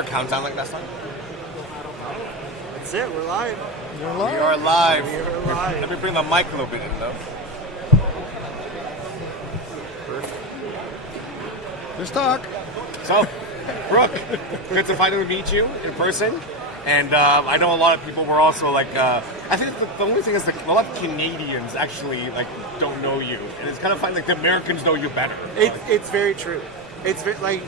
there a countdown like last time? That's it. We're live. You're live. We are live. We are live. Let me bring the mic a little bit in, though. Perfect. Let's talk. So, Brooke, good to finally meet you in person. And I know a lot of people were also like, I think the only thing is that a lot of Canadians actually like don't know you, and it's kind of funny like the Americans know you better. It's very true. It's like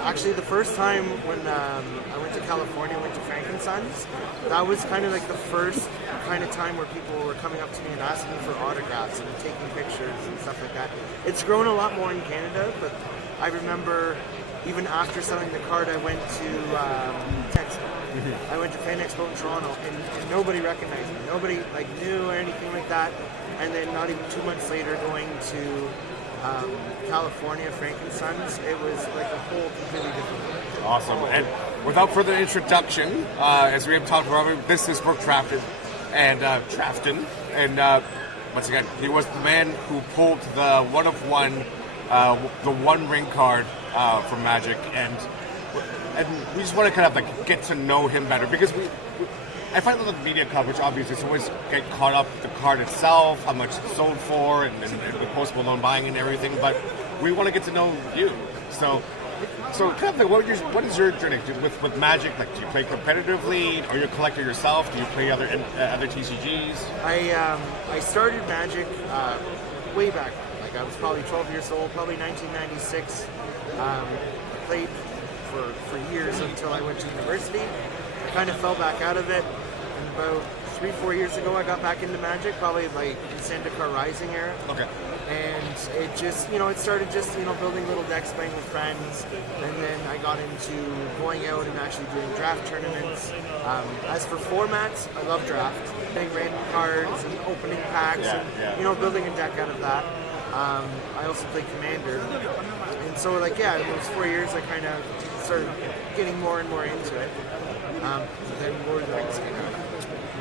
actually the first time when I went to California, went to Frank and Sons, that was kind of like the first kind of time where people were coming up to me and asking for autographs and taking pictures and stuff like that. It's grown a lot more in Canada, but I remember even after selling the card, I went to Expo. I went to Fan Expo in Toronto, and nobody recognized me. Nobody like knew or anything like that. And then not even 2 months later, going to California, Frank and Sons, it was like a whole completely different world. Awesome. And without further introduction, as we have talked about, this is Brooke Trafton, and once again, he was the man who pulled the one-of-one, the One Ring card from Magic, and we just want to kind of like get to know him better because I find that the media coverage obviously is always get caught up with the card itself, how much it's sold for, and the Post Malone buying and everything. But we want to get to know you. So kind of like, what is your journey with Magic? Like, do you play competitively? Are you a collector yourself? Do you play other TCGs? I started Magic way back. Like I was probably 12 years old, probably 1996. Played for years until I went to university. I kind of fell back out of it, and about 3-4 years ago I got back into Magic, probably like in Zendikar Rising era. Okay. And it just, it started just, building little decks, playing with friends, and then I got into going out and actually doing draft tournaments. As for formats, I love draft, getting random cards and opening packs, and building a deck out of that. I also play Commander, and so it was 4 years I kind of started getting more and more into it. Then Lord of the Rings came out,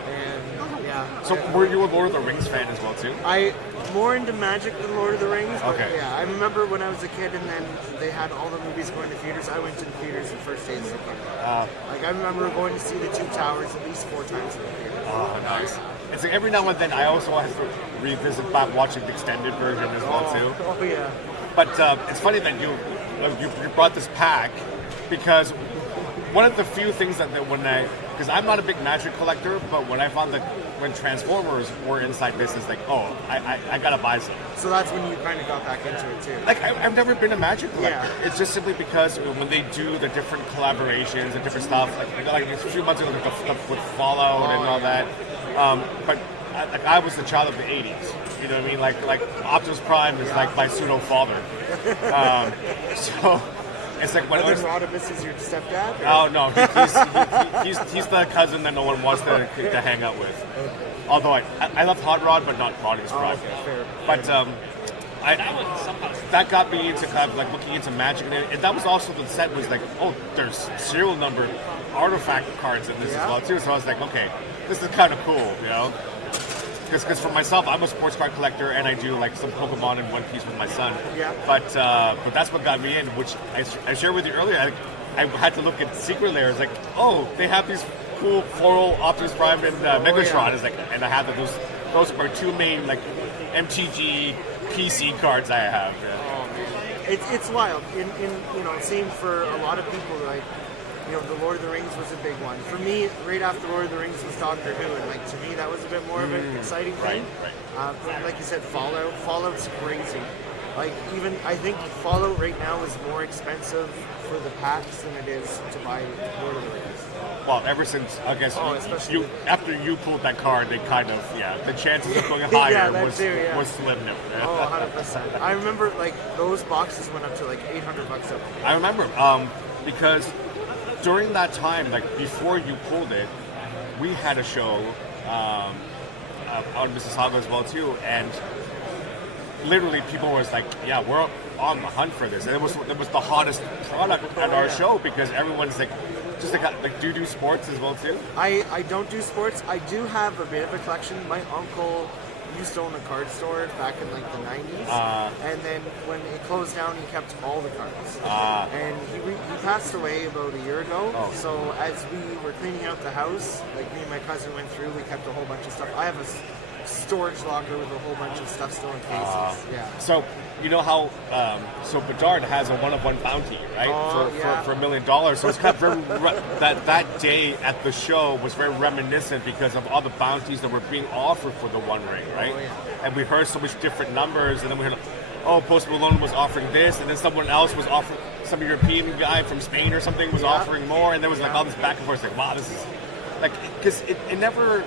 and yeah. So were you a Lord of the Rings fan as well too? I more into Magic than Lord of the Rings. But okay. Yeah, I remember when I was a kid, and then they had all the movies going to theaters. I went to the theaters the first days they came out. Like I remember going to see the Two Towers at least 4 times in the theater. Oh, nice. It's like every now and then I also have to revisit back watching the extended version as well too. Oh yeah. But it's funny that you brought this pack because one of the few things that because I'm not a big Magic collector, but when I found that when Transformers were inside this, it's like, oh, I gotta buy some. So that's when you kind of got back into it too. Like I've never been a Magic collector. Yeah. It's just simply because when they do the different collaborations and different stuff, like a few months ago, like the stuff with Fallout and all that. But I was the child of the '80s. You know what I mean? Like Optimus Prime is like my pseudo father. So. It's like when Rodimus is your stepdad? Or? Oh no, he's the cousin that no one wants to hang out with. Okay. Although I love Hot Rod, but not Rodimus Prime. Okay, fair. But that got me into kind of like looking into Magic, and that was also the set was like, oh, there's serial number artifact cards in this as well too. So I was like, okay, this is kind of cool, Because for myself, I'm a sports card collector, and I do like some Pokemon and One Piece with my son. Yeah. But that's what got me in, which I shared with you earlier. I had to look at Secret Layers, like, oh, they have these cool floral Optimus Prime and Megatron. It's like, and I have those are 2 main like MTG PC cards I have. Yeah. Oh man, it's wild. Same for a lot of people, like. The Lord of the Rings was a big one. For me, right after Lord of the Rings was Doctor Who, and like to me that was a bit more of an exciting thing. Right. Like you said, Fallout. Fallout's crazy. Like even I think Fallout right now is more expensive for the packs than it is to buy Lord of the Rings. Well, ever since especially after you pulled that card, they kind of the chances of going higher was slim. Oh, 100%. I remember like those boxes went up to like $800 up. I remember because. During that time, like before you pulled it, we had a show out in Mississauga as well too, and literally people was like, "Yeah, we're on the hunt for this." And it was the hottest product at our show because everyone's like, just like, do you do sports as well too? I don't do sports. I do have a bit of a collection. My uncle used to own a card store back in like the 90s, and then when it closed down, he kept all the cards. And he passed away about a year ago. Oh. So as we were cleaning out the house, like me and my cousin went through, we kept a whole bunch of stuff. I have a storage locker with a whole bunch of stuff still in cases. Yeah. So you know how so Bedard has a one-of-one bounty, right? For $1 million. So it's kind of very that day at the show was very reminiscent because of all the bounties that were being offered for the One Ring, right? Oh, yeah. And we heard so much different numbers, and then we heard, oh, Post Malone was offering this, and then someone else was offering, some European guy from Spain or something was offering more, and there was like all this back and forth. Like, wow, this is like, because it never,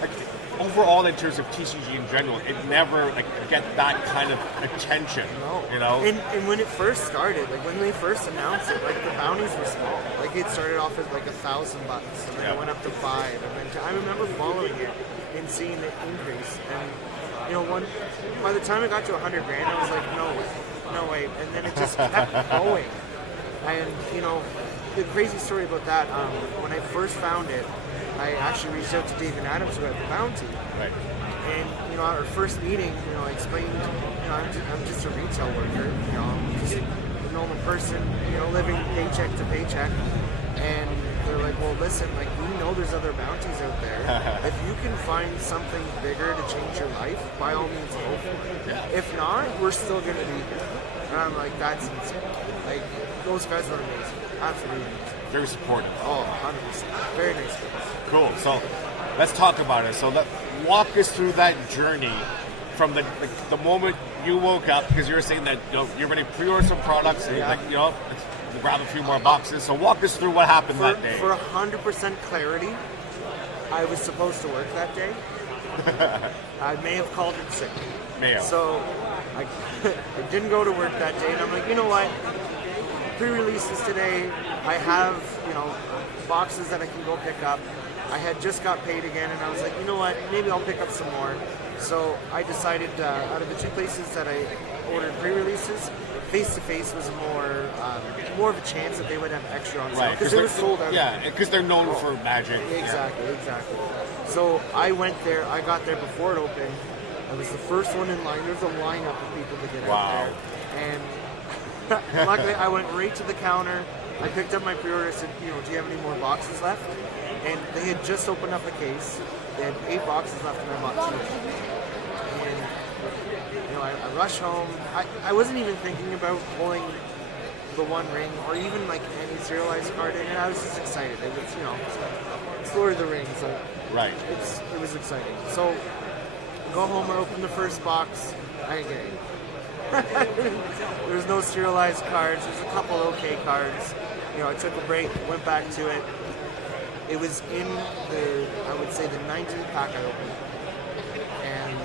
like, overall in terms of TCG in general, it never like get that kind of attention. No. You know. And when it first started, like when they first announced it, like the bounties were small. Like it started off at like $1,000, and then it went up to $5, and then I remember following it and seeing it increase. And you know, by the time it got to $100,000, I was like, no way, and then it just kept going. And you know, the crazy story about that, when I first found it, I actually reached out to David Adams, who had the bounty. Right. And, you know, our first meeting, you know, I explained, you know, I'm just a retail worker, you know, I'm just a normal person, you know, living paycheck to paycheck. And they're like, well, listen, like, we know there's other bounties out there. If you can find something bigger to change your life, by all means, go for it. Yeah. If not, we're still going to be here. And I'm like, that's insane. Like, those guys are amazing. Absolutely amazing. Very supportive. Oh, 100%. Very nice guys. Cool. So let's talk about it. So walk us through that journey from the moment you woke up, because you were saying that you're going to pre-order some products and like, you know, let's grab a few more boxes. So walk us through what happened that day. For 100% clarity, I was supposed to work that day. I may have called it sick. May have. So I didn't go to work that day, and I'm like, you know what? Pre-releases today. I have, you know, boxes that I can go pick up. I had just got paid again, and I was like, you know what? Maybe I'll pick up some more. So I decided, out of the two places that I ordered pre-releases, face-to-face was more of a chance that they would have extra on sale, because they were sold out. Yeah, because they're known for Magic. Exactly. So I went there. I got there before it opened. I was the first one in line. There's a lineup of people to get out there, and luckily, I went right to the counter. I picked up my pre-order. I said, you know, do you have any more boxes left? And they had just opened up a case. They had 8 boxes left, and I bought 2. And you know, I rushed home. I wasn't even thinking about pulling the One Ring or even like any serialized card in it. I was just excited. It was, you know, it's Lord of the Rings. So right. It was exciting. So I go home. I open the first box. I didn't get it. There's no serialized cards. There's a couple okay cards. You know, I took a break, went back to it. It was in I would say the 19th pack I opened. And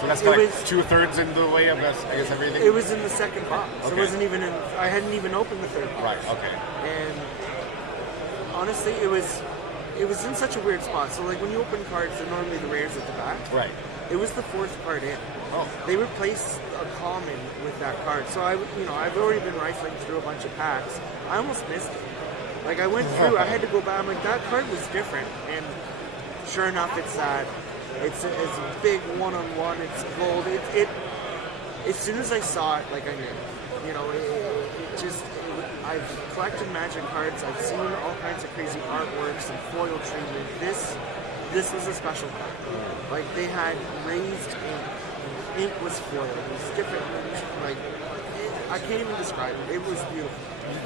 so that's like 2/3 in the way of us, I guess, everything? It was in the second box. Okay. It wasn't even I hadn't even opened the third box. Right, okay. And honestly, it was in such a weird spot. So like when you open cards, they're normally the rares at the back. Right. It was the 4th card in. Oh. They replaced a common with that card. So I've already been rifling through a bunch of packs. I almost missed it. Like I went through, I had to go back. I'm like, that card was different, and sure enough, it's that. It's a big one-on-one. It's gold. It. As soon as I saw it, like I knew. You know, I've collected Magic cards. I've seen all kinds of crazy artworks and foil treatment. This was a special card. Like they had raised ink. Ink was foil. It was different. Like I can't even describe it. It was beautiful.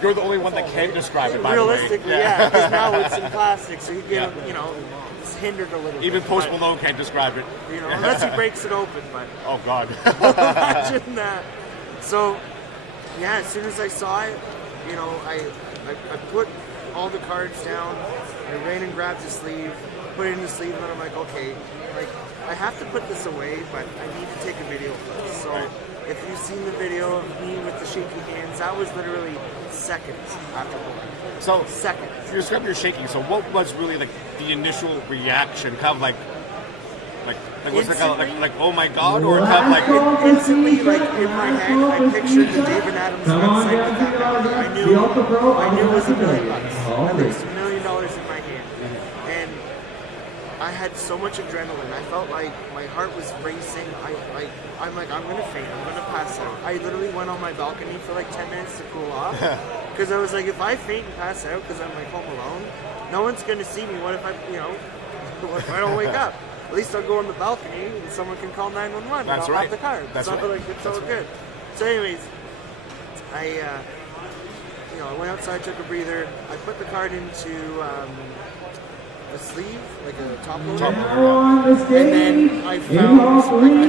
You're the only one that can describe it, by the way. Realistically, yeah. Because now it's in plastic, so you get, you know, it's hindered a little. Even bit. Post Malone can't describe it. You know, unless he breaks it open. But oh God. imagine that. So, yeah. As soon as I saw it, you know, I put all the cards down. I ran and grabbed the sleeve, put it in the sleeve, and then I'm like, okay, like I have to put this away, but I need to take a video first. So. Right. If you've seen the video of me with the shaky hands, that was literally seconds after pulling. So seconds. You described your shaking. So what was really like the initial reaction? Kind of like was it kind of like oh my God, or kind of like instantly, like in my head, I pictured the David Adams website with that number. I knew it was $1 million, at least $1 million in my hand, and I had so much adrenaline. I felt like my heart was racing. I'm like, I'm gonna faint. I'm gonna pass out. I literally went on my balcony for like 10 minutes to cool off because I was like, if I faint and pass out because I'm like home alone, no one's gonna see me. What if what if I don't wake up? At least I'll go on the balcony and someone can call 911. That's and I'll right. have the card. That's so right. Like, it's all good. So, anyways, I went outside, took a breather. I put the card into a sleeve, like a top loader. And then I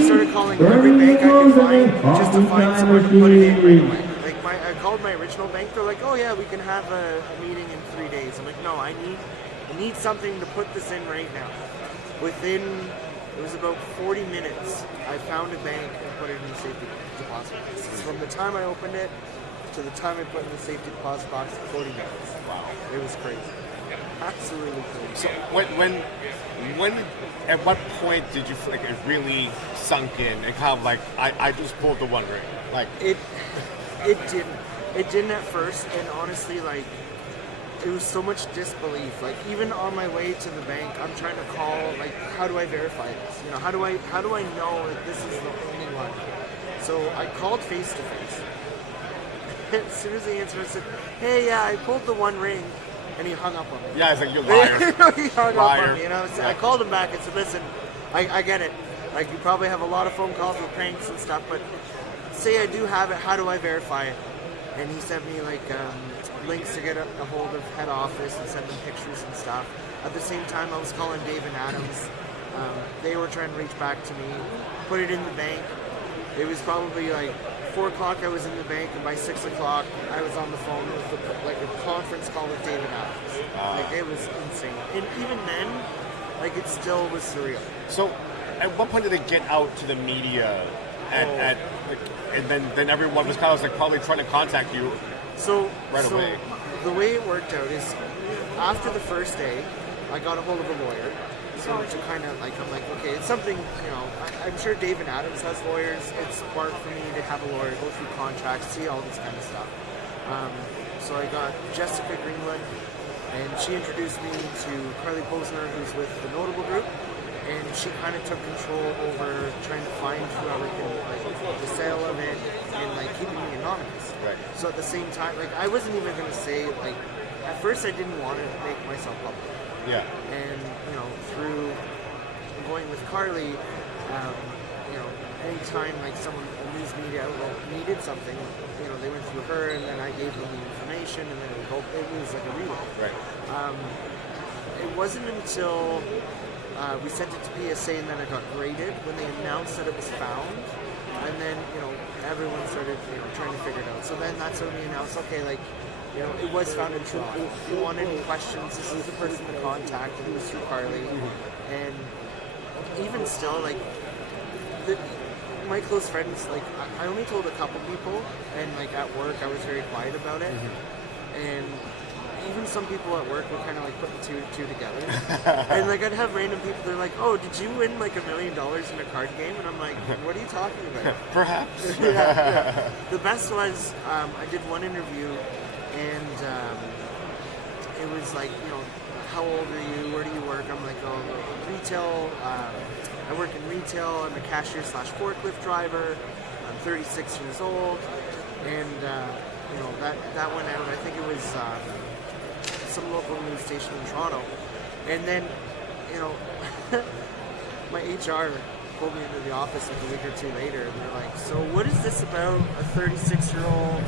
started calling every bank I could find just to find someone to put it in right away. Like I called my original bank. They're like, oh yeah, we can have a meeting in 3 days. I'm like, no, I need something to put this in right now. It was about 40 minutes, I found a bank and put it in the safety deposit box. From the time I opened it to the time I put it in the safety deposit box, 40 minutes. Wow. It was crazy. Absolutely crazy. So when at what point did you feel like it really sunk in and kind of like I just pulled the one ring? Like It didn't at first, and honestly, like, it was so much disbelief. Like, even on my way to the bank, I'm trying to call, like, how do I verify this? How do I know that this is the only one? So I called face to face. As soon as he answered, I said, hey, yeah, I pulled the one ring, and he hung up on me. yeah, it's like you're liar. He hung Liar. up on me, and I called him back and said, listen, I get it. Like, you probably have a lot of phone calls with pranks and stuff, but say I do have it, how do I verify it? And he sent me, like, links to get a hold of head office and send them pictures and stuff. At the same time, I was calling Dave and Adams. They were trying to reach back to me, put it in the bank. It was probably like 4 o'clock I was in the bank, and by 6 o'clock I was on the phone with like a conference call with Dave and Adams. Like, it was insane. And even then, like, it still was surreal. So at what point did it get out to the media and then everyone was kind of like probably trying to contact you right away? The way it worked out is after the first day, I got a hold of a lawyer. So to kind of like, I'm like, okay, it's something, I'm sure Dave and Adams has lawyers. It's smart for me to have a lawyer, go through contracts, see all this kind of stuff. So I got Jessica Greenland, and she introduced me to Carly Posner, who's with the Notable Group. And she kind of took control over trying to find whoever can, like, the sale of it and, like, keeping me anonymous. Right. So at the same time, like, I wasn't even going to say, like, at first I didn't want to make myself public. Yeah. And, through going with Carly, anytime, like, a news media outlet needed something, they went through her, and then I gave them the information, and then it was like a relay. Right. It wasn't until we sent it to PSA, and then it got graded when they announced that it was found, and then everyone started trying to figure it out. So then that's when we announced, okay, like, it was found in Toronto. If you want any questions, this is the person to contact, and it was through Carly. And even still, like, my close friends, like, I only told a couple people, and, like, at work I was very quiet about it. And even some people at work were kind of like putting two and two together. And, like, I'd have random people, they're like, oh, did you win like $1 million in a card game? And I'm like, what are you talking about? Perhaps. Yeah. The best was, I did one interview, and it was like, how old are you? Where do you work? I'm like, oh, retail. I work in retail. I'm a cashier / forklift driver. I'm 36 years old. And, that went out. I think it was some local news station in Toronto. And then, my HR pulled me into the office like a week or two later, and they're like, so what is this about a 36-year-old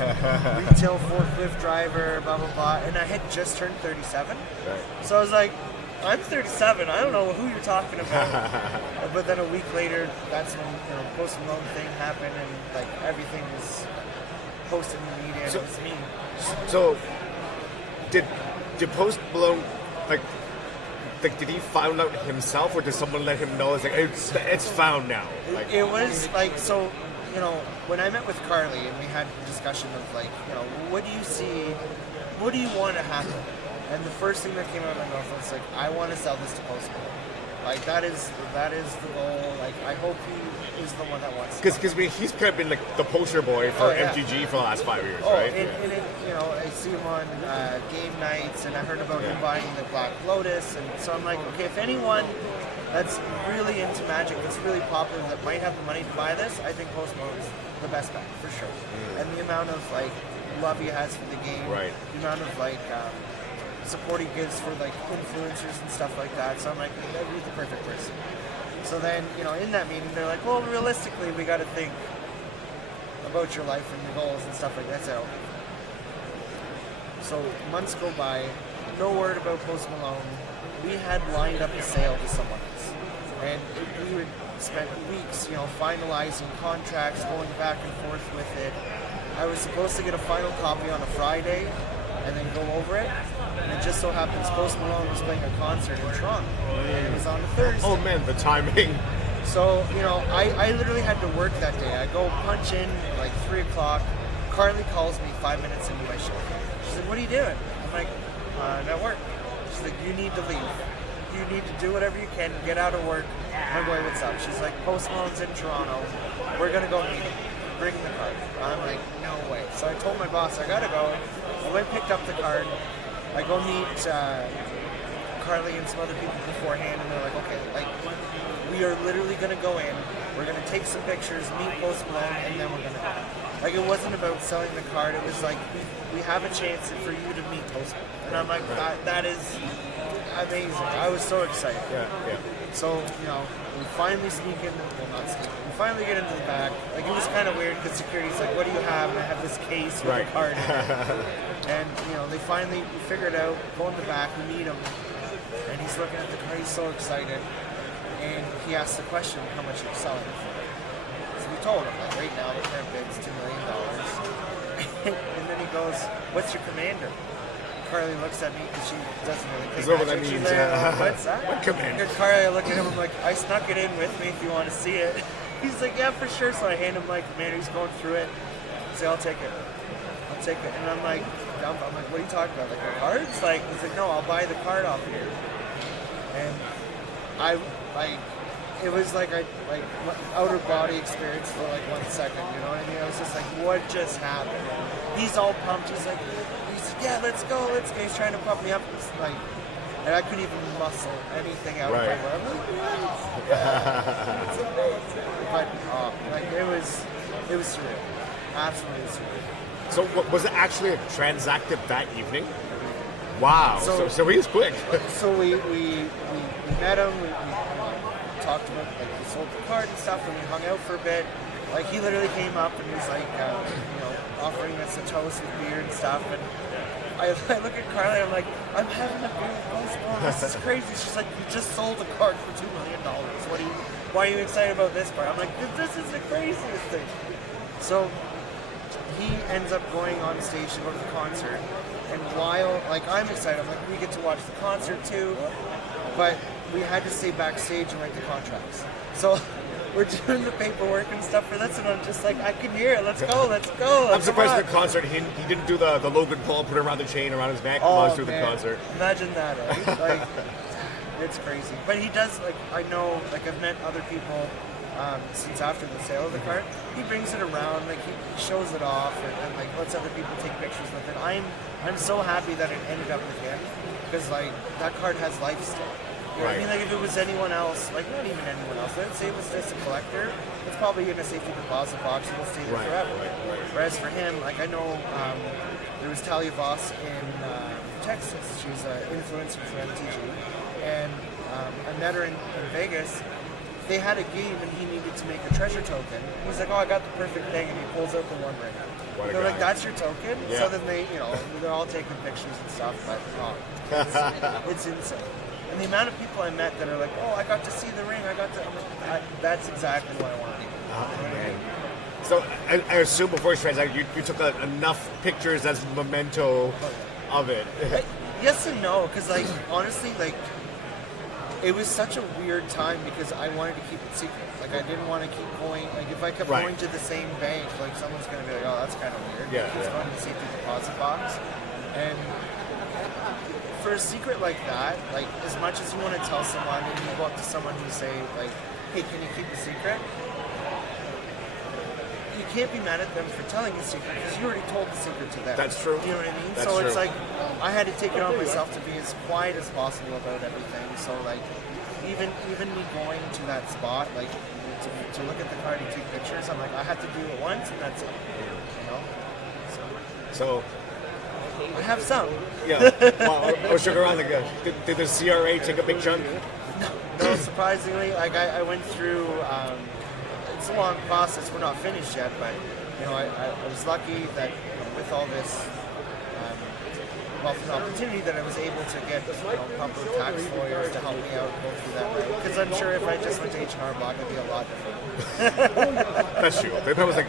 retail forklift driver, blah, blah, blah. And I had just turned 37. Right. So I was like, I'm 37. I don't know who you're talking about. But then a week later, that's when Post Malone thing happened, and like everything was posted in the media, and it was me. So did Post Malone like did he find out himself, or did someone let him know? It's like it's found now. Like, it was like, so when I met with Carly and we had a discussion of like, what do you see, what do you want to happen? And the first thing that came out of my mouth was like, I want to sell this to Post Malone. Like that is the goal. Like I hope he is the one that wants. Because he's kind of been like the poster boy for MTG for the last 5 years, right? And it, I see him on game nights, and I heard about him buying the Black Lotus, and so I'm like, okay, if anyone that's really into Magic, that's really popular, that might have the money to buy this, I think Post Malone's the best bet for sure. And the amount of like love he has for the game, the amount of like support he gives for like influencers and stuff like that. So I'm like, he's the perfect person. So then, in that meeting, they're like, well, realistically, we got to think about your life and your goals and stuff like that. So months go by, no word about Post Malone. We had lined up a sale to someone else, and we would spend weeks, finalizing contracts, going back and forth with it. I was supposed to get a final copy on a Friday, and then go over it. And it just so happens Post Malone was playing a concert in Toronto, and it was on a Thursday. Oh man, the timing. So, I literally had to work that day. I go punch in like 3 o'clock. Carly calls me 5 minutes into my shift. She's like, what are you doing? I'm like, I'm at work. She's like, you need to leave. You need to do whatever you can, get out of work. I'm like, what's up? She's like, Post Malone's in Toronto. We're going to go meet him. Bring the card. I'm like, no way. So I told my boss, I got to go. I went and picked up the card. I go meet Carly and some other people beforehand, and they're like, okay, like, we are literally going to go in, we're going to take some pictures, meet Post Malone, and then we're going to go. Like, it wasn't about selling the card, it was like, we have a chance for you to meet Post Malone. And I'm like, that is amazing. I was so excited. Yeah. So, we finally sneak in, well, not sneak, we finally get into the back. Like, it was kind of weird, because security's like, what do you have? And I have this case with a card in it. And, they finally figure it out, go in the back, we meet him, and he's looking at the car, he's so excited, and he asks the question, how much are you selling it for? So we told him, like, right now the current bid's $2 million. And then he goes, what's your commander? Carly looks at me, because she doesn't really think what that means. like, what's that? What commander? And Carly, I look at him, I'm like, I snuck it in with me if you want to see it. He's like, yeah, for sure. So I hand him my commander, he's going through it. I say, I'll take it. And I'm like, what are you talking about? Like, the cards? Like, he's like, no, I'll buy the card off here. And it was like my outer body experience for like 1 second, you know what I mean? I was just like, what just happened? He's all pumped. He's like, yeah, let's go. He's trying to pump me up. It's like, and I couldn't even muscle anything out of my way. I'm like, yes. But like it was surreal, absolutely surreal. So was it actually transacted that evening? Wow. So he was quick. So we met him. We talked about like he sold the card and stuff, and we hung out for a bit. Like he literally came up and was like, offering us a toast with beer and stuff. And I look at Carly, I'm like, I'm having a beer with Post Malone. This is crazy. She's like, you just sold a card for $2 million. Why are you excited about this part? I'm like, this is the craziest thing. So he ends up going on stage to go to the concert. And while, like, I'm excited, I'm like, we get to watch the concert too. But we had to stay backstage and write the contracts. So we're doing the paperwork and stuff for this, and I'm just like, I can hear it. Let's go. I'm surprised the concert, he didn't do the Logan Paul, put it around the chain around his neck while he's through the concert. Imagine that, eh? Like, it's crazy. But he does, like, I know, like, I've met other people since after the sale of the card. He brings it around, like, he shows it off, and like, lets other people take pictures with it. I'm so happy that it ended up with him, because, like, that card has life still. You know what I mean? Like, if it was anyone else, like, not even anyone else, let's say it was just a collector, it's probably in a safety deposit box and it'll stay there forever. Whereas for him, like, I know there was Talia Voss in Texas. She's an influencer for MTG. And I met her in Vegas. They had a game and he needed to make a treasure token. He's like, oh, I got the perfect thing, and he pulls out the One Ring. They're like, that's your token? Yeah. So then they're all taking pictures and stuff, but it's insane. And the amount of people I met that are like, oh, I got to see the ring, that's exactly what I want to do. Oh, man. So I assume before it's transacted, you took enough pictures as memento of it. Yes and no, because, like, honestly, like, it was such a weird time because I wanted to keep it secret. Like, I didn't want to keep going. Like, if I kept going to the same bank, like, someone's going to be like, oh, that's kind of weird. Yeah, It's going to the safety deposit box. And for a secret like that, like as much as you want to tell someone and you go up to someone and you say like, hey, can you keep a secret? You can't be mad at them for telling a secret because you already told the secret to them. That's true. You know what I mean? That's so true. it's like I had to take it on myself to be as quiet as possible about everything. So like even me going to that spot, like to look at the card and take pictures, I'm like I had to do it once and that's it. You know? So I have some. yeah. Well, sugar around the good. Did the CRA take a big chunk? No, surprisingly, like I went through. It's a long process. We're not finished yet, but you know, I was lucky that with all this wealth and opportunity that I was able to get proper tax lawyers to help me out go through that route. Because I'm sure if I just went to H&R Block, it'd be a lot different. That's true. They probably was like,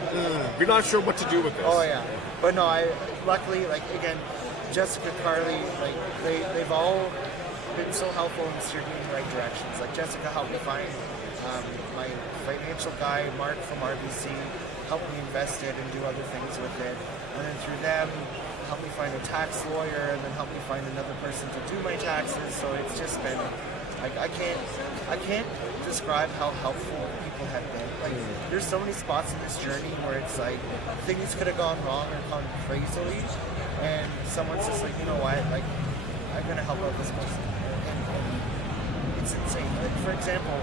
we're not sure what to do with this. Oh yeah, but no, I luckily like again, Jessica, Carly, like they've all been so helpful and steered me in the right directions. Like Jessica helped me find my financial guy, Mark from RBC, helped me invest it and do other things with it. And then through them, helped me find a tax lawyer and then helped me find another person to do my taxes. So it's just been, like, I can't describe how helpful people have been. Like, there's so many spots in this journey where it's like, things could have gone wrong or gone crazily. And someone's just like, you know what, like, I'm going to help out this person. And it's insane. Like, for example,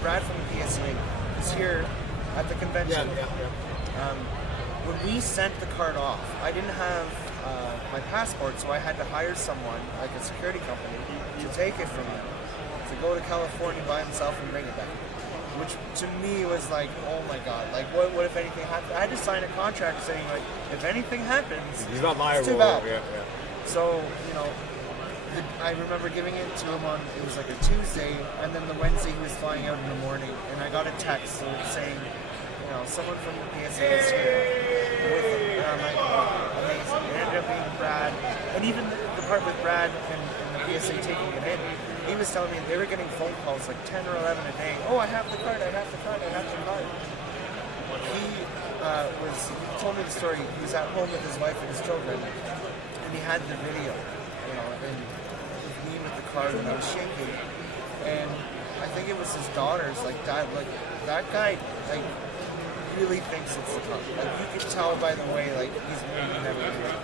Brad from the PSA is here at the convention. When we sent the card off, I didn't have my passport, so I had to hire someone, like a security company, to take it from him, to go to California by himself and bring it back. Which to me was like, oh my god, like what if anything happened? I had to sign a contract saying like, if anything happens, he's not liable. It's too bad. Yeah. So, you know, I remember giving it to him on, it was like a Tuesday, and then the Wednesday he was flying out in the morning, and I got a text saying, you know, someone from the PSA is here with him. And I'm like, oh, amazing. It ended up being Brad. And even the part with Brad and the PSA taking it in, he was telling me they were getting phone calls like 10 or 11 a day. Oh, I have the card, I have the card, I have the card. He told me the story. He was at home with his wife and his children, and he had the video, you know, and with me with the card, and I was shaking. And I think it was his daughters, like, Dad, like, that guy, like, really thinks it's the card. Like, you can tell by the way, like, he's moving everything.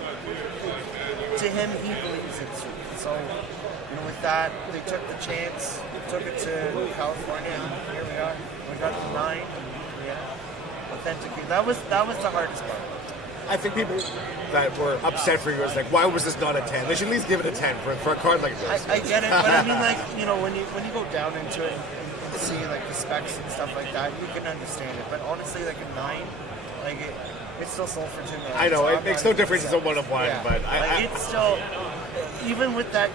To him, he believes it's true. So, you know, with that, they took the chance, took it to California, and here we are. We got the 9, and yeah, authenticated. That was the hardest part. I think people that were upset for you was like, why was this not a 10? They should at least give it a 10 for a card like this. I get it, but I mean, like, you know, when you go down into it and see like the specs and stuff like that, you can understand it. But honestly, like a 9, like it's still sold for $2 million. I know, so it makes no difference. It's a 1 of 1, yeah. but it's still, even with that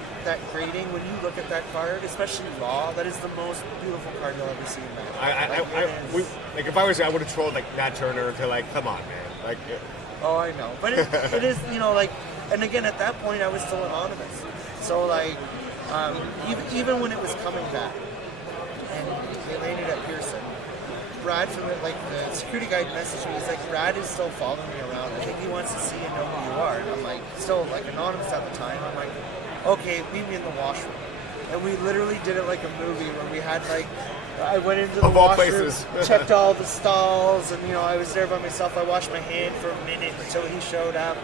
grading, when you look at that card, especially raw, that is the most beautiful card you'll ever see in Magic. Like if I was, I would have trolled like Nat Turner to like, come on, man, like. Oh, I know, but it is, you know, like, and again, at that point, I was still anonymous. So like, even when it was coming back, and they landed at Pearson, Brad from the security guide messaged me. He's like, Brad is still following me around. I think he wants to see and know who you are. And I'm like, still like anonymous at the time. I'm like, okay, meet me in the washroom. And we literally did it like a movie where we had like, I went into the washroom, checked all the stalls, and you know, I was there by myself. I washed my hand for a minute until he showed up.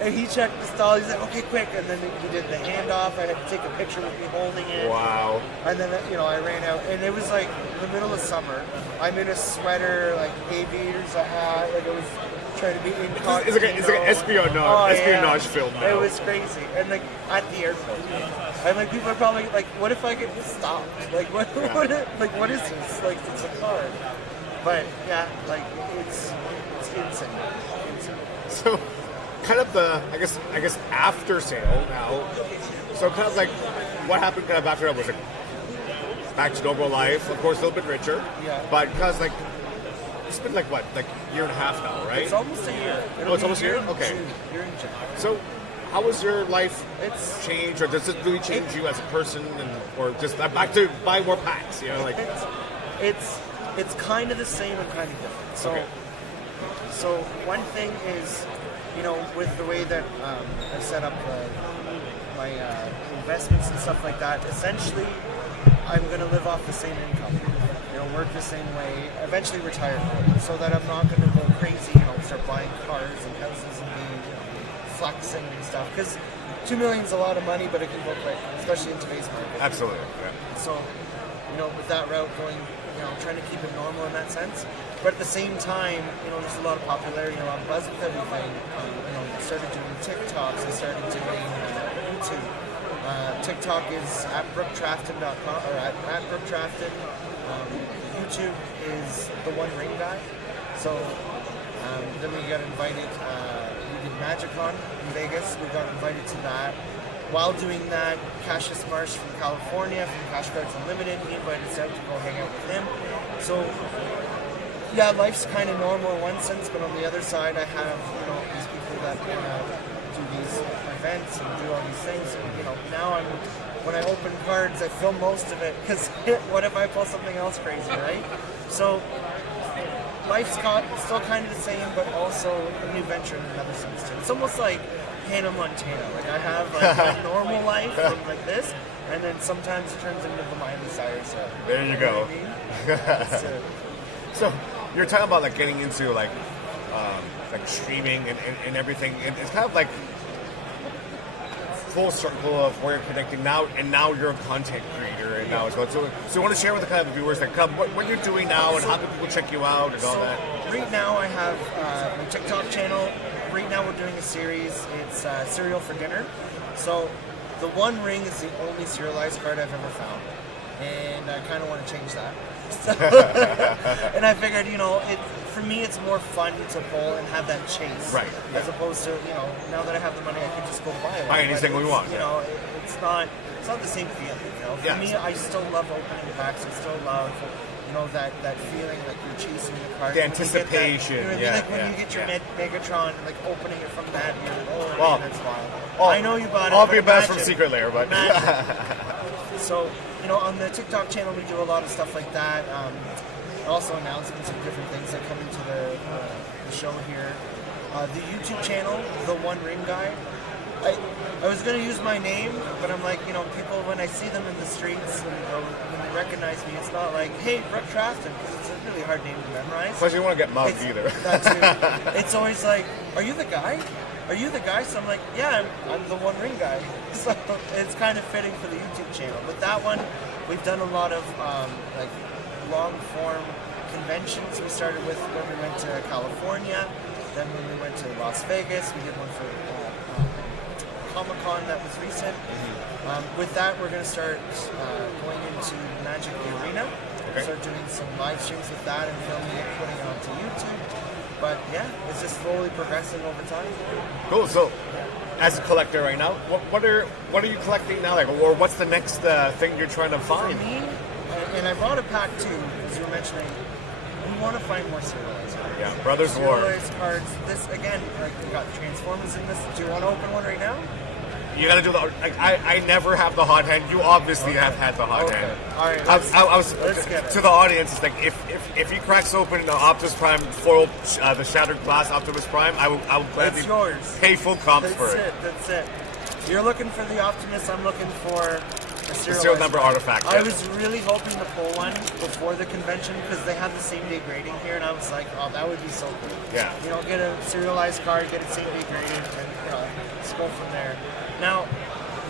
And he checked the stall. He's like, okay, quick. And then he did the handoff. I had to take a picture with me holding it. Wow. And then, you know, I ran out. And it was like the middle of summer. I'm in a sweater, like aviators, a hat. Like I was trying to be incognito. It's like an espionage film now. It was crazy. And like at the airport. And like people are probably like, what if I get stopped? Like what is this? Like it's a card. But yeah, like it's insane. So kind of I guess after sale now. So kind of like what happened kind of after that was like back to normal life, of course a little bit richer. Yeah. But because like it's been like what, like a year and a half now, right? It's almost a year. It's almost a year? Okay. You're in June. So how has your life It's changed, or does it really change you as a person, or just back to buy more packs? You know, like it's kind of the same and kind of different. So, Okay. so one thing is, you know, with the way that I set up my investments and stuff like that, essentially, I'm going to live off the same income. Work the same way, eventually retire so that I'm not going to go crazy, start buying cars and houses and be flexing and stuff. Because $2 million is a lot of money, but it can go quick, especially in today's market. Absolutely. Yeah. So, with that route going, trying to keep it normal in that sense. But at the same time, there's a lot of popularity, a lot of buzz with everything. I started doing TikToks, I started doing YouTube. TikTok is at brooktrafton.com or at brooktrafton. YouTube is the One Ring Guy. So then we got invited. We did MagicCon in Vegas. We got invited to that. While doing that, Cassius Marsh from California, from Cash Cards Unlimited, he invited us out to go hang out with him. So yeah, life's kind of normal in one sense, but on the other side, I have these people that do these events and do all these things. And, now when I open cards, I film most of it because what if I pull something else crazy, right? So life's still kind of the same, but also a new venture in another sense too. It's almost like Hannah Montana. Like I have a normal life from like this, and then sometimes it turns into the Miley Cyrus. There you go. What I mean? So you're talking about like getting into like streaming and everything. It's kind of like full circle of where you're connecting now, and now you're a content creator and now as well. So you want to share with the kind of viewers that come what you're doing now and how can people check you out and all that? Right now I have my TikTok channel. Right now we're doing a series. It's Cereal for Dinner. So the One Ring is the only serialized card I've ever found, and I kind of want to change that. And I figured, for me, it's more fun to pull and have that chase, right? As opposed to, now that I have the money, I can just go buy it. Buy anything we want. It's not the same feeling. For me, I still love opening packs. I still love, that feeling like you're chasing the card. The anticipation, like when you get your Megatron and like opening it from that, and you're like, well, man, that's wild. I know you bought it. I'll be best from Secret Lair, but so. On the TikTok channel, we do a lot of stuff like that. Also announcements of different things that come into the show here. The YouTube channel, The One Ring Guy. I was going to use my name, but I'm like, people, when I see them in the streets and when they recognize me, it's not like, hey, Brooke Trafton, because it's a really hard name to memorize. Plus, you don't want to get mugged either. That too. It's always like, are you the guy? Are you the guy? So I'm like, yeah, I'm the One Ring Guy. So it's kind of fitting for the YouTube channel. But that one, we've done a lot of long form conventions. We started with when we went to California, then when we went to Las Vegas, we did one for Comic-Con that was recent. With that, we're going to start going into Magic the Arena. Okay. Start doing some live streams with that and filming it, putting it onto YouTube. But yeah, it's just slowly progressing over time. Cool. So, as a collector right now, what are you collecting now? Or what's the next thing you're trying to find? For me, and I brought a pack too, as you were mentioning. We want to find more serialized cards. Yeah, Brothers War. Serialized cards. This again, we got Transformers in this. Do you want to open one right now? You gotta do the. I never have the hot hand. You obviously have had the hot hand. All right. I was let's get it. To the audience. It's like if he cracks open the Optimus Prime foil, the shattered glass Optimus Prime, I will gladly it's yours. Pay full comps for it. That's it. You're looking for the Optimus. I'm looking for a serial number artifact. I was really hoping to pull one before the convention because they have the same day grading here, and I was like, oh, that would be so cool. Yeah. Get a serialized card, get it same day graded, and just go from there. Now,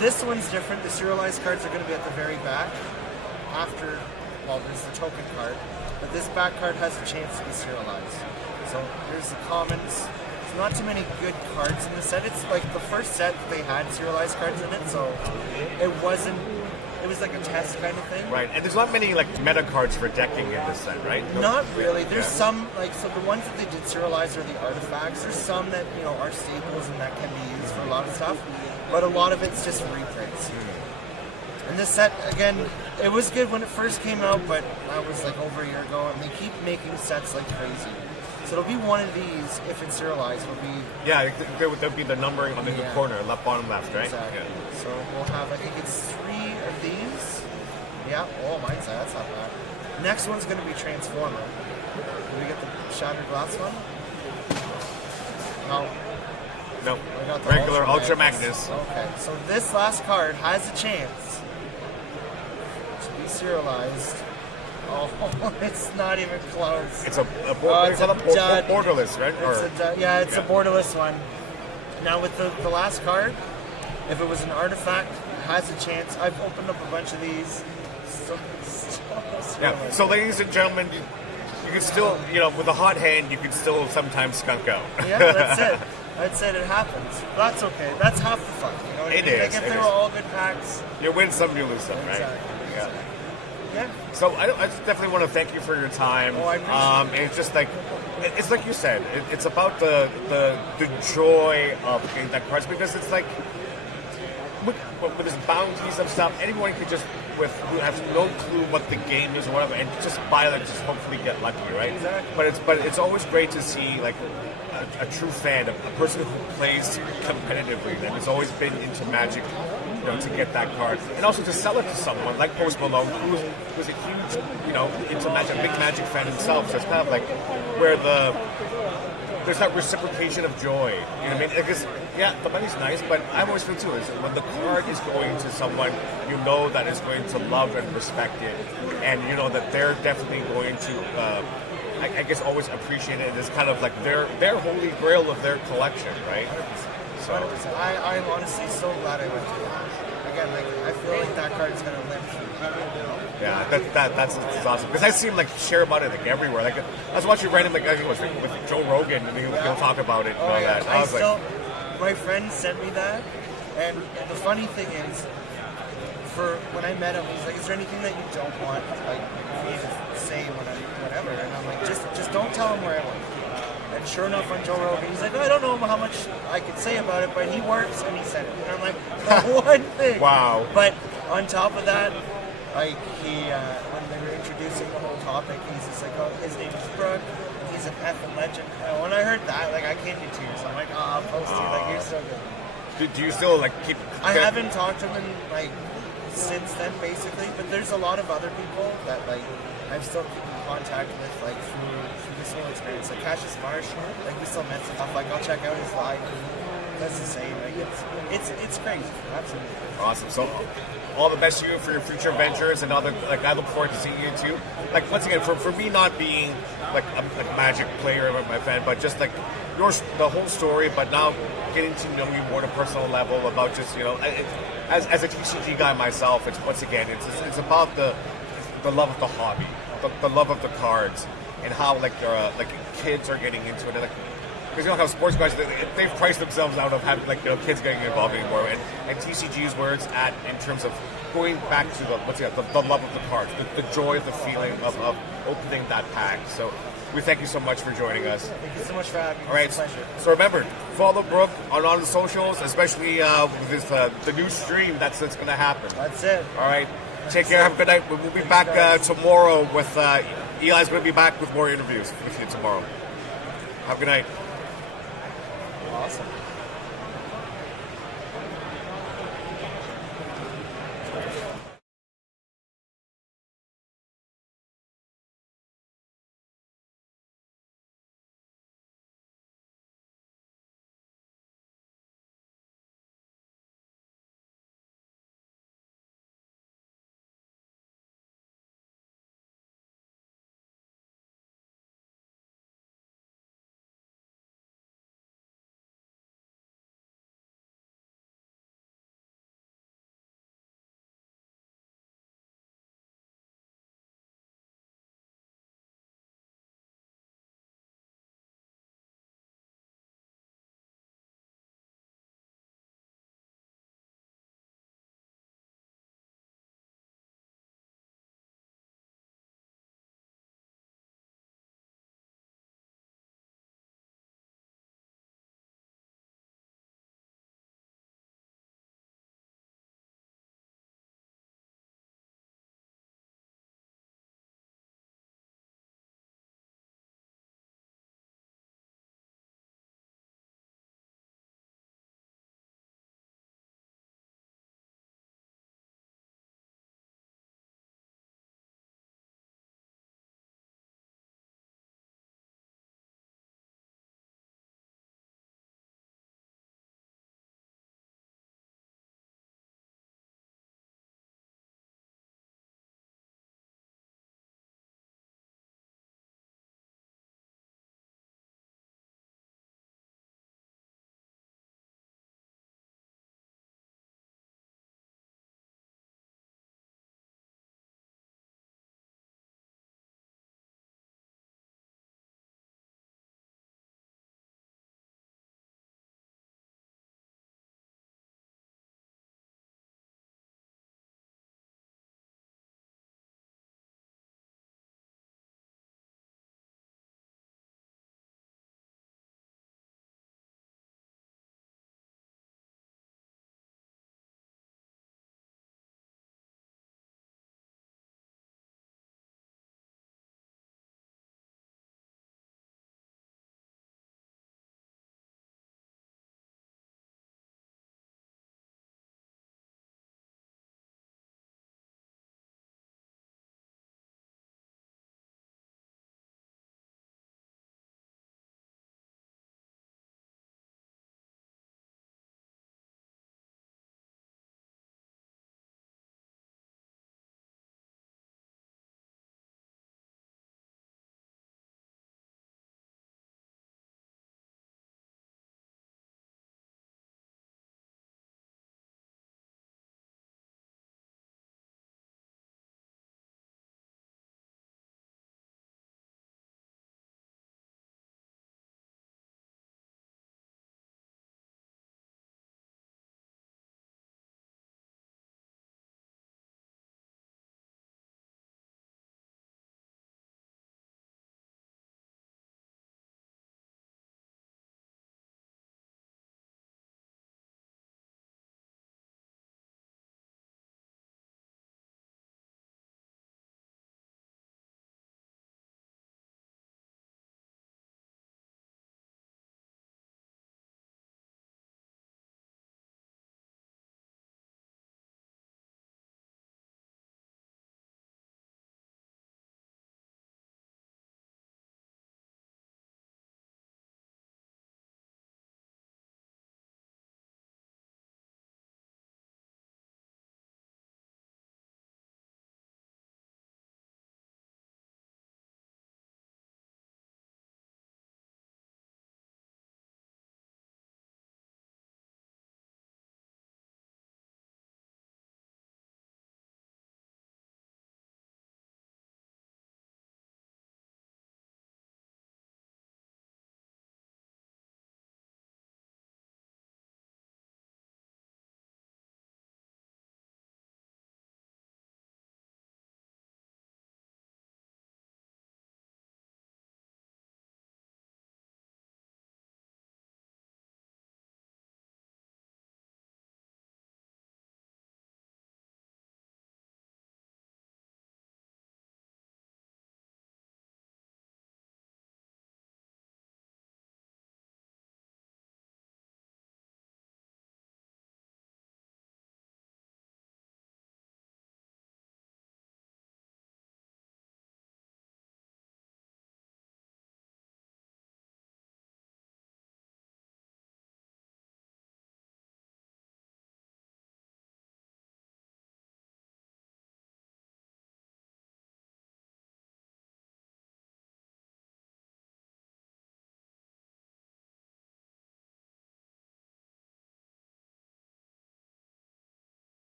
this one's different. The serialized cards are going to be at the very back after, there's the token card. But this back card has a chance to be serialized. So here's the commons. There's not too many good cards in the set. It's like the first set they had serialized cards in it, so it was like a test kind of thing. Right, and there's not many meta cards for decking in this set, right? Not really. There's some, so the ones that they did serialize are the artifacts. There's some that, are staples and that can be used for a lot of stuff. But a lot of it's just reprints. And this set, again, it was good when it first came out, but that was over a year ago, and they keep making sets like crazy. So it'll be one of these, if it's serialized, it'll be... Yeah, there'll be the numbering on the corner, bottom left, right? Exactly. Yeah. So we'll have, I think it's 3 of these. Yeah, mine's that's not bad. Next one's going to be Transformer. Did we get the shattered glass one? No. No, I got the regular Ultra Magnus. Okay, so this last card has a chance to be serialized. Oh, it's not even close. It's a dud. borderless, right? It's a borderless one. Now with the last card, if it was an artifact, it has a chance. I've opened up a bunch of these. Yeah. So, ladies and gentlemen, you can still, with a hot hand, you can still sometimes skunk out. Yeah, that's it. That's it. It happens. That's okay. That's half the fun. You know what I mean? Like if they were all good packs. You win some, you lose some, right? Exactly. Yeah. Yeah. So I just definitely want to thank you for your time. Oh, I appreciate it. It's just like it's like you said. It's about the joy of getting that cards because it's like with his bounties and stuff. Anyone could just who has no clue what the game is or whatever, and just buy them, just hopefully get lucky, right? Exactly. But it's always great to see like a true fan, a person who plays competitively and has always been into Magic, to get that card, and also to sell it to someone like Post Malone, who was a huge, into Magic, a big Magic fan himself. So it's kind of like where there's that reciprocation of joy. You know what I mean? Because the money's nice, but I always feel too is when the card is going to someone that is going to love and respect it, and that they're definitely going to. I guess always appreciate it. It's kind of like their holy grail of their collection, right? 100%. I'm honestly so glad I went to it. Again, I feel like that card is going to live. Yeah, that's awesome. Because I see him share about it everywhere. I was watching random I think it was with Joe Rogan, and he'll talk about it and all that. I was my friend sent me that, and the funny thing is, for when I met him, he's like, "Is there anything that you don't want me to say whatever?" And I'm like, "Just don't tell him where I went." And sure enough, on Joe Rogan, he's like, "I don't know how much I could say about it, but he works and he said it." And I'm like, "The one thing." Wow. But on top of that, when they were introducing the whole topic, he's just like, "Oh, his name is Brooke. He's an effing legend." And when I heard that, I came to tears. I'm like, "Oh, Posty, you're so good." Do you still keep? I haven't talked to him in since then, basically. But there's a lot of other people that I'm still keeping contact with, through this whole experience. Like Cassius Marsh, we still met stuff. I'll check out his live. That's the same. It's crazy. Absolutely. Awesome. So, all the best to you for your future ventures and other. I look forward to seeing you too. Once again, for me not being a Magic player or my fan, but just the whole story. But now getting to know you more on a personal level about just as a TCG guy myself. It's once again it's about the love of the hobby, the love of the cards, and how kids are getting into it. Because how sports guys they've priced themselves out of having kids getting involved anymore, and TCG is where it's at in terms of going back to the love of the cards, the joy, the feeling of opening that pack. So we thank you so much for joining us. Thank you so much for having me. All right, it's a pleasure. So remember, follow Brooke on all the socials, especially with this, the new stream that's going to happen. That's it. All right, take care. Have a good night. We'll be back tomorrow with Eli's going to be back with more interviews with you tomorrow. Have a good night. Awesome.